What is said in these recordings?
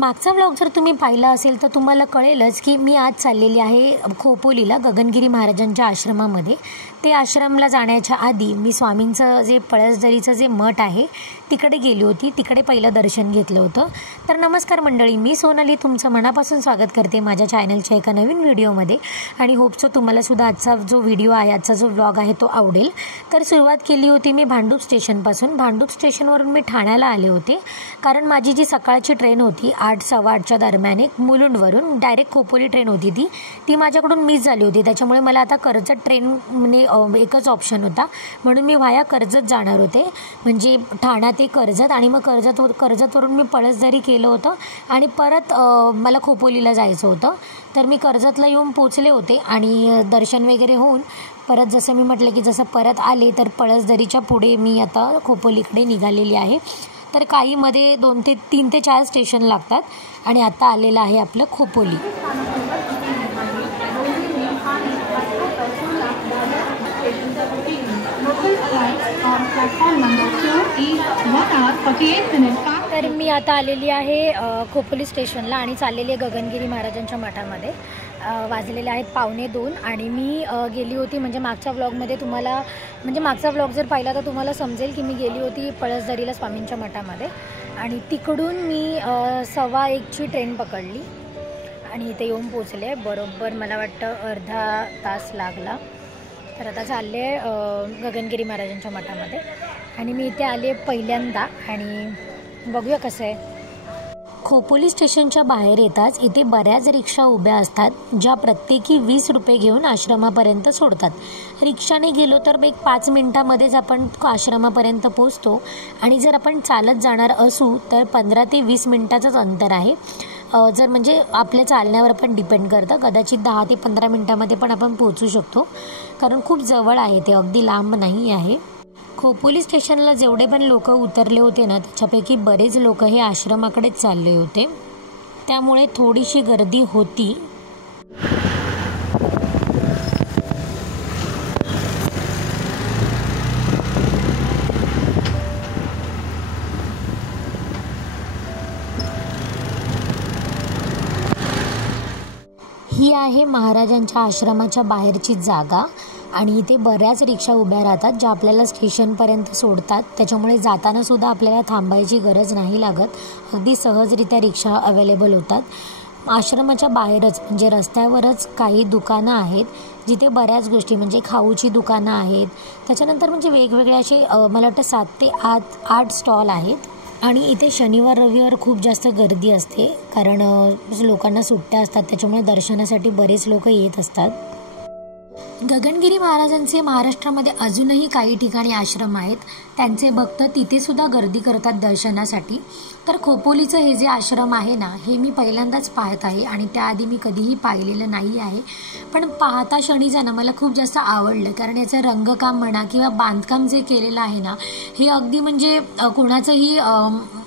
मागचा व्लॉग जर तुम्ही पाहिला असेल तर तुम्हाला कळेलच की मी आज चाललेली आहे खोपोलीला गगनगिरी महाराजांच्या आश्रमामध्ये। ते आश्रमला जाण्याच्या आधी मी स्वामींचं जे पळसदरीचं जे मठ आहे तिकडे गेली होती, तिकडे पहिलं दर्शन घेतलं होतं। तर नमस्कार मंडळी, मी सोनाली तुमचं मनापासून स्वागत करते माझ्या चॅनलच्या एका नवीन व्हिडिओमध्ये आणि होप सो तुम्हाला सुद्धा आजचा जो व्हिडिओ आहे, आजचा जो व्लॉग आहे तो आवडेल। तर सुरुवात केली होती मी भांडूप स्टेशनपासून। भांडूप स्टेशनवरून मी ठाण्याला आले होते, कारण माझी जी सकाळची ट्रेन होती 8 सव्वा 8च्या दरम्यान एक मुलुंडवरून डायरेक्ट खोपोली ट्रेन होती, ती माझ्याकडून मिस झाली होती। त्याच्यामुळे मला आता कर्जत ट्रेनने एकच ऑप्शन होता, म्हणून मी व्हाया कर्जत जाणार होते, म्हणजे ठाणा ते कर्जत। आणि मग कर्जतवरून मी पळसदरी केलं होतं आणि परत मला खोपोलीला जायचं होतं। तर मी कर्जतला येऊन पोचले होते आणि दर्शन वगैरे होऊन परत जसं मी म्हटलं की जसं परत आले तर पळसदरीच्या पुढे मी आता खोपोलीकडे निघालेली आहे। तर काहीमध्ये 3 ते 4 स्टेशन लागतात आणि आता आलेलं आहे आपलं खोपोली। तर मी आता आलेली आहे खोपोली स्टेशनला आणि चाललेली आहे गगनगिरी महाराजांच्या मठामध्ये। वाजलेले आहेत 1:45 आणि मी गेली होती, म्हणजे मागच्या व्लॉगमध्ये तुम्हाला, म्हणजे मागचा व्लॉग जर पाहिला तर तुम्हाला समजेल की मी गेली होती पळसदरीला स्वामींच्या मठामध्ये आणि तिकडून मी 1:15ची ट्रेन पकडली आणि इथे येऊन पोचले। बरोबर मला वाटतं अर्धा तास लागला। तर आता चालले गगनगिरी महाराजांच्या मठामध्ये आणि मी इथे आले पहिल्यांदा आणि बघूया कसं आहे। खोपोली स्टेशनच्या बाहेर येताच इथे बऱ्याच रिक्षा उभ्या असतात, ज्या प्रत्येकी 20 रुपये घेऊन आश्रमापर्यंत सोडतात। रिक्षाने गेलो तर एक 5 मिनिटामध्येच आपण आश्रमापर्यंत पोहोचतो आणि जर आपण चालत जाणार असू तर 15 ते 20 मिनिटाचंच अंतर आहे। जर म्हणजे आपल्या चालण्यावर पण डिपेंड करतं, कदाचित 10 ते 15 मिनिटामध्ये पण आपण पोहोचू शकतो, कारण खूप जवळ आहे, ते अगदी लांब नाही आहे। खोपोली स्टेशनला जेवढे पण लोक उतरले होते ना, त्याच्यापैकी बरेच लोक हे आश्रमाकडेच चालले होते, त्यामुळे थोडीशी गर्दी होती। ही आहे महाराजांच्या आश्रमाच्या बाहेरची जागा आणि इथे बऱ्याच रिक्षा उभ्या राहतात, ज्या आपल्याला स्टेशनपर्यंत सोडतात। त्याच्यामुळे जाताना सुद्धा आपल्याला थांबायची गरज नाही लागत, अगदी सहजरित्या रिक्षा अवेलेबल होतात। आश्रमाच्या बाहेरच म्हणजे रस्त्यावरच काही दुकानं आहेत, जिथे बऱ्याच गोष्टी म्हणजे खाऊची दुकानं आहेत। त्याच्यानंतर म्हणजे वेगवेगळे असे मला वाटतं 7 ते 8 स्टॉल आहेत आणि इथे शनिवार रविवार खूप जास्त गर्दी असते, कारण लोकांना सुट्ट्या असतात, त्याच्यामुळे दर्शनासाठी बरेच लोक येत असतात। गगनगिरी महाराजांचे महाराष्ट्रामध्ये अजूनही काही ठिकाणी आश्रम आहेत, त्यांचे भक्त तिथे सुद्धा गर्दी करतात दर्शनासाठी। तर खोपोलीचं हे जे आश्रम आहे ना, हे मी पहिल्यांदाच पाहत आहे आणि त्याआधी मी कधीही पाहिलेलं नाही आहे, पण पाहता क्षणीच ना मला खूप जास्त आवडलं, कारण याचं रंगकाम म्हणा किंवा बांधकाम जे केलेलं आहे ना, हे अगदी म्हणजे कोणाचंही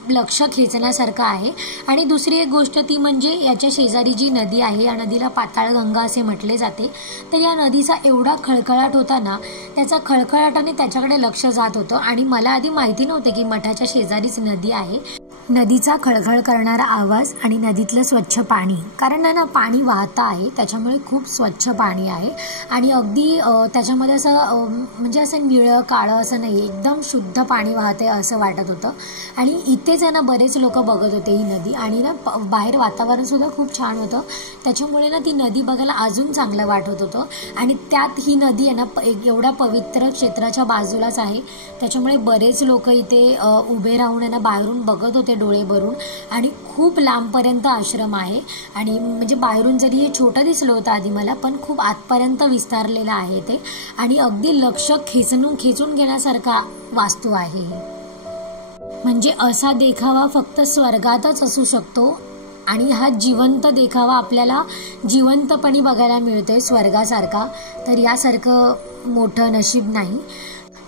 लक्ष खेचण्यासारखं आहे। आणि दुसरी एक गोष्ट ती म्हणजे याच्या शेजारी जी नदी आहे, या नदीला पाताळगंगा असे म्हटले जाते। तर या नदीचा एवढा खळखळाट होता ना, त्याचा खळखळाटाने त्याच्याकडे लक्ष जात होतं आणि मला आधी माहिती नव्हते की मठाच्या शेजारीच नदी आहे। नदीचा खळखळ करणारा आवाज आणि नदीतलं स्वच्छ पाणी, कारण ना पाणी वाहतं आहे, त्याच्यामुळे खूप स्वच्छ पाणी आहे आणि अगदी त्याच्यामध्ये असं म्हणजे असं निळं काळं असं नाही, एकदम शुद्ध पाणी वाहते असं वाटत होतं। आणि इथेच ना बरेच लोक बघत होते ही नदी आणि ना बाहेर वातावरण सुद्धा खूप छान होतं, त्याच्यामुळे ना ती नदी बघायला अजून चांगलं वाटत होतं। आणि त्यात ही नदी आहे ना एवढ्या पवित्र क्षेत्राच्या बाजूलाच आहे, त्याच्यामुळे बरेच लोक इथे उभे राहून ना बाहेरून बघत होते डोळे भरून। आणि खूप लांबपर्यंत आश्रम आहे आणि म्हणजे बाहेरून जरी हे छोटं दिसलं होतं आधी मला, पण खूप आतपर्यंत विस्तारलेलं आहे ते आणि अगदी लक्ष खेचून घेण्यासारखा वास्तू आहे। म्हणजे असा देखावा फक्त स्वर्गातच असू शकतो आणि हा जिवंत देखावा आपल्याला जिवंतपणी बघायला मिळतोय स्वर्गासारखा, तर यासारखं मोठं नशीब नाही।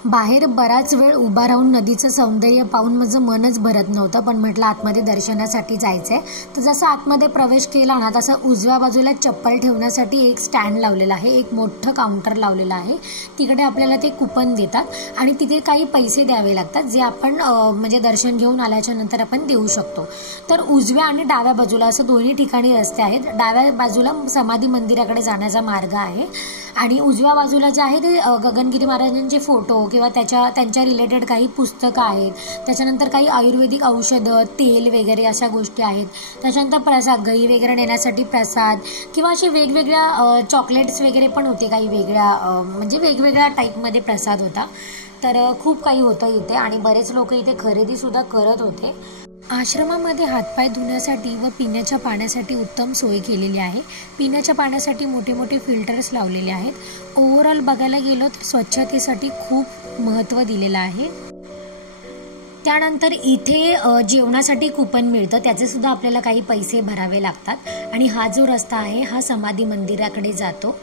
बाहेर बराच वेळ उभा राहून नदीचं सौंदर्य पाहून माझं मनच भरत नव्हतं, पण म्हटलं आतमध्ये दर्शनासाठी जायचंय. तर जसं आतमध्ये प्रवेश केला ना, तसं उजव्या बाजूला चप्पल ठेवण्यासाठी एक स्टँड लावलेला आहे, एक मोठं काउंटर लावलेलं आहे. तिकडे आपल्याला ते कुपन देतात आणि तिथे काही पैसे द्यावे लागतात, जे आपण म्हणजे दर्शन घेऊन आल्याच्या नंतर आपण देऊ शकतो. तर उजव्या आणि डाव्या बाजूला असं दोन्ही ठिकाणी रस्ते आहेत. डाव्या बाजूला समाधी मंदिराकडे जाण्याचा मार्ग आहे आणि उजव्या बाजूला जे आहे ते गगनगिरी महाराजांचे फोटो किंवा त्यांच्या रिलेटेड काही पुस्तकं आहेत. त्याच्यानंतर काही आयुर्वेदिक औषधं, तेल वगैरे अशा गोष्टी आहेत. त्याच्यानंतर प्रसाद, गही वगैरे नेण्यासाठी प्रसाद किंवा असे वेगवेगळ्या चॉकलेट्स वगैरे पण होते, काही वेगळ्या म्हणजे वेगवेगळ्या टाईपमध्ये प्रसाद होता. तर खूप काही होतं इथे आणि बरेच लोक इथे खरेदीसुद्धा करत होते. आश्रमामध्ये हातपाय धुण्यासाठी व पिण्याच्या पाण्यासाठी उत्तम सोय केलेली आहे. पिण्याच्या पाण्यासाठी मोठे मोठे फिल्टर्स लावलेले आहेत. ओव्हरऑल बघायला गेलो तर स्वच्छतेसाठी खूप महत्त्व दिलेलं आहे. त्यानंतर इथे जेवणासाठी कुपन मिळतं, त्याचे सुद्धा आपल्याला काही पैसे भरावे लागतात. आणि हा जो रस्ता आहे हा समाधी मंदिराकडे जातो.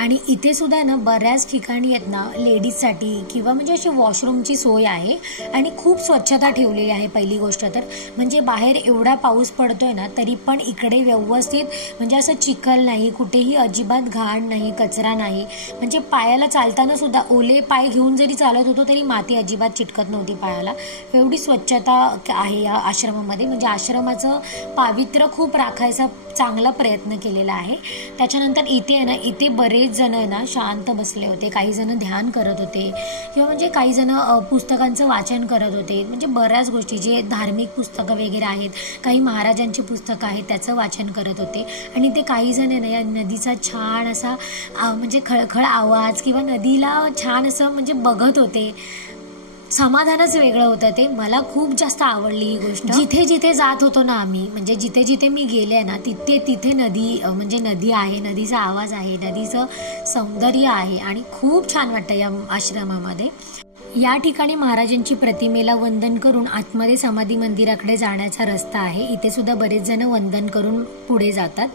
आणि इथे सुद्धा ना बऱ्याच ठिकाणी आहेत ना लेडीजसाठी किंवा म्हणजे अशी वॉशरूमची सोय आहे आणि खूप स्वच्छता ठेवलेली आहे. पहिली गोष्ट तर म्हणजे बाहेर एवढा पाऊस पडतोय ना तरी पण इकडे व्यवस्थित म्हणजे असं चिखल नाही, कुठेही अजिबात घाण नाही, कचरा नाही. म्हणजे पायाला चालताना सुद्धा ओले पाय घेऊन जरी चालत होतो तरी माती अजिबात चिटकत नव्हती पायाला. एवढी स्वच्छता आहे या आश्रमामध्ये. म्हणजे आश्रमाचं पावित्र्य खूप राखायचा चांगला प्रयत्न केलेला आहे. त्याच्यानंतर इथे आहे ना, इथे बरेच जण आहे ना शांत बसले होते. काही जण ध्यान करत होते किंवा म्हणजे काही जण पुस्तकांचं वाचन करत होते. म्हणजे बऱ्याच गोष्टी जे धार्मिक पुस्तकं वगैरे आहेत, काही महाराजांची पुस्तकं आहेत त्याचं वाचन करत होते. आणि ते काही जण आहे ना या नदीचा छान असा म्हणजे खळखळ आवाज किंवा नदीला छान असं म्हणजे बघत होते. समाधानच वेगळं होतं ते. मला खूप जास्त आवडली ही गोष्ट. जिथे जिथे जात होतो ना आम्ही, म्हणजे जिथे जिथे मी गेले ना तिथे तिथे नदी म्हणजे नदी आहे, नदीचा आवाज आहे, नदीचं सौंदर्य आहे आणि खूप छान वाटतं या आश्रमामध्ये. या ठिकाणी महाराजांची प्रतिमेला वंदन करून आतमध्ये समाधी मंदिराकडे जाण्याचा रस्ता आहे. इथे सुद्धा बरेच जण वंदन करून पुढे जातात.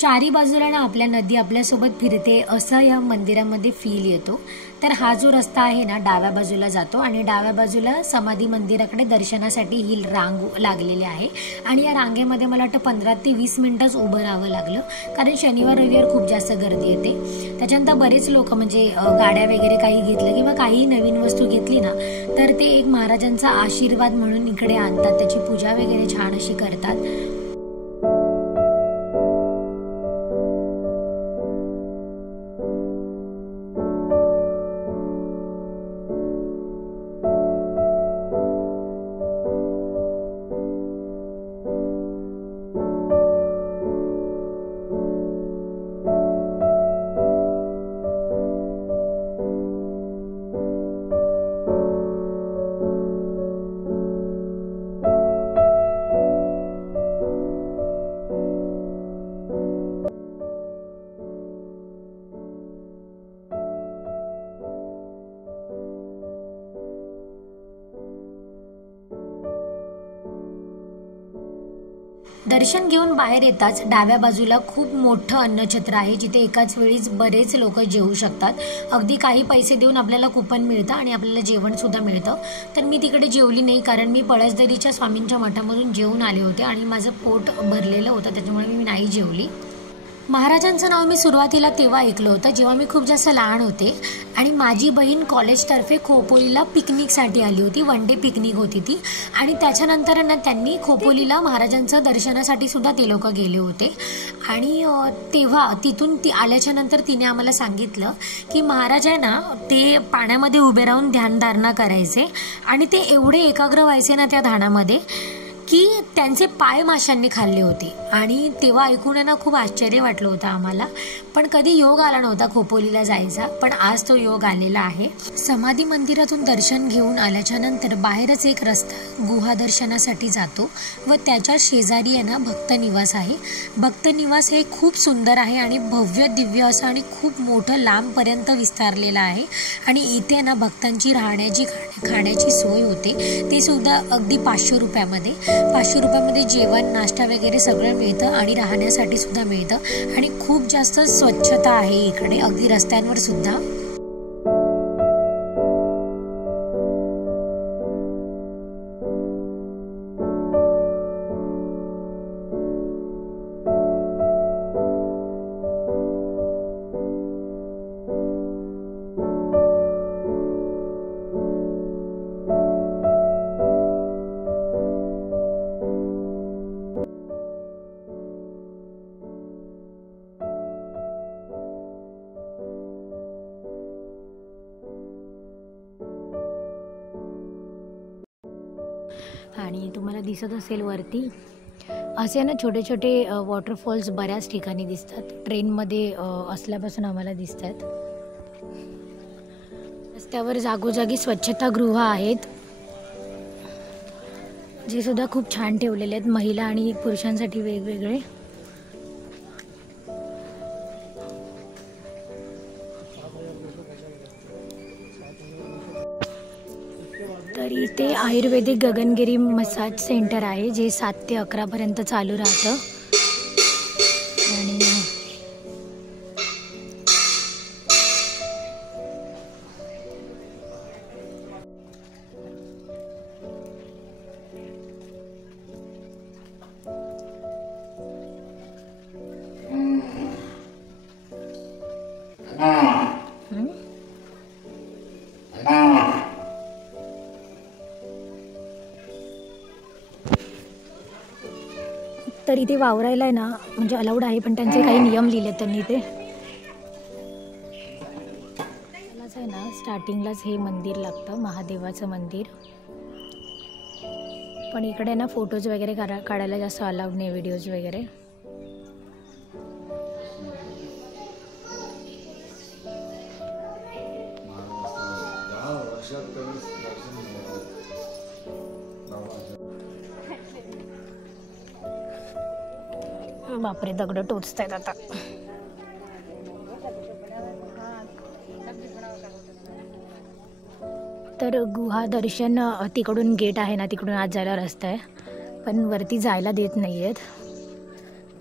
चारी बाजूला ना आपल्या नदी आपल्यासोबत फिरते असं या मंदिरामध्ये फील येतो. तर हा जो रस्ता आहे ना डाव्या बाजूला जातो आणि डाव्या बाजूला समाधी मंदिराकडे दर्शनासाठी ही रांग लागलेली आहे. आणि या रांगेमध्ये मला वाटतं 15 ते 20 मिनिटच उभं राहावं लागलं, कारण शनिवार रविवार खूप जास्त गर्दी येते. त्याच्यानंतर बरेच लोक म्हणजे गाड्या वगैरे काही घेतलं किंवा काही नवीन वस्तू घेतली ना तर ते एक महाराजांचा आशीर्वाद म्हणून इकडे आणतात, त्याची पूजा वगैरे छान अशी करतात. दर्शन घेऊन बाहेर येताच डाव्या बाजूला खूप मोठं अन्नछत्र आहे, जिथे एकाच वेळीच बरेच लोक जेवू शकतात. अगदी काही पैसे देऊन आपल्याला कुपन मिळतं आणि आपल्याला जेवण सुद्धा मिळतं. तर मी तिकडे जेवली नाही, कारण मी पळसदरीच्या स्वामींच्या मठामधून जेवून आले होते आणि माझं पोट भरलेलं होतं, त्याच्यामुळे मी नाही जेवली. महाराजांचं नाव मी सुरुवातीला तेव्हा ऐकलं होतं जेव्हा मी खूप जास्त लहान होते आणि माझी बहीण कॉलेजतर्फे खोपोलीला पिकनिकसाठी आली होती. वन डे पिकनिक होती ती. आणि त्याच्यानंतर ना त्यांनी खोपोलीला महाराजांचं दर्शनासाठी सुद्धा ते लोक गेले होते. आणि तेव्हा तिथून ती आल्याच्या नंतर तिने आम्हाला सांगितलं की महाराज आहे ना ते पाण्यामध्ये उभे राहून ध्यानधारणा करायचे आणि ते एवढे एकाग्र व्हायचे ना त्या ध्यानामध्ये की त्यांचे पाय माशांनी खाल्ले होते. आणि तेव्हा ऐकून ना खूप आश्चर्य वाटलं होतं आम्हाला. पण कधी योग आला नव्हता खोपोलीला जायचा, पण आज तो योग आलेला आहे. समाधी मंदिरातून दर्शन घेऊन आल्याच्या नंतर बाहेरच एक रस्ता गुहा दर्शनासाठी जातो व त्याच्या शेजारी आहे ना भक्त निवास आहे. भक्त निवास हे खूप सुंदर आहे आणि भव्य दिव्य असं आणि खूप मोठं लांबपर्यंत विस्तारलेलं आहे. आणि इथे ना भक्तांची राहण्याची खाण्याची सोय होते, ते सुद्धा अगदी 500 रुपयामध्ये. 500 रुपयामध्ये जेवण, नाश्ता वगैरे सगळं मिळतं आणि राहण्यासाठी सुद्धा मिळतं. आणि खूप जास्त स्वच्छता आहे इकडे, अगदी रस्त्यांवर सुद्धा. आणि तुम्हाला दिसत असेल वरती असे ना छोटे छोटे वॉटरफॉल्स बऱ्याच ठिकाणी दिसतात. ट्रेनमध्ये असल्यापासून आम्हाला दिसत आहेत. रस्त्यावर जागोजागी स्वच्छतागृह आहेत जे सुद्धा खूप छान ठेवलेले आहेत, महिला आणि पुरुषांसाठी वेगवेगळे. तर इथे आयुर्वेदिक गगनगिरी मसाज सेंटर आहे जे 7 ते 11 पर्यंत चालू राहतं. आणि तर इथे वावरायला आहे ना, म्हणजे अलाउड आहे पण त्यांचे काही नियम लिहिले त्यांनी ते. त्यालाच आहे ना स्टार्टिंगलाच हे मंदिर लागतं, महादेवाचं मंदिर. पण इकडे ना फोटोज वगैरे काढायला जास्त अलाउड नाही, व्हिडिओज वगैरे. बापरे, दगड टोचतायत आता. तर गुहा दर्शन तिकडून गेट आहे ना, तिकडून आत जायला रस्ता आहे, पण वरती जायला देत नाही आहेत.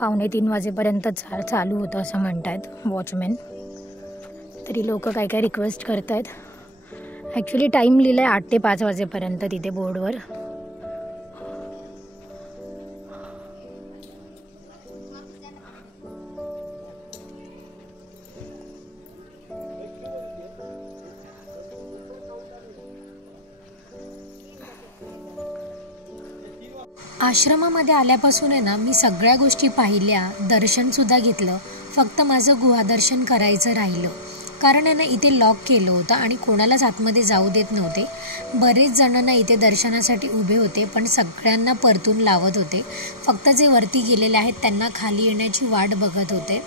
2:45 वाजेपर्यंत चालू होतं असं म्हणतात वॉचमॅन. तरी लोक काय काय रिक्वेस्ट करत आहेत. ॲक्च्युली टाईम लिहिलं आहे 8 ते 5 वाजेपर्यंत तिथे बोर्डवर. आश्रमामध्ये आल्यापासून आहे ना मी सगळ्या गोष्टी पाहिल्या, दर्शनसुद्धा घेतलं. फक्त माझं गुहादर्शन करायचं राहिलं, कारण आहे ना इथे लॉक केलं होतं आणि कोणालाच आतमध्ये जाऊ देत नव्हते. बरेच जणांना इथे दर्शनासाठी उभे होते पण सगळ्यांना परतून लावत होते. फक्त जे वरती गेलेले आहेत त्यांना खाली येण्याची वाट बघत होते.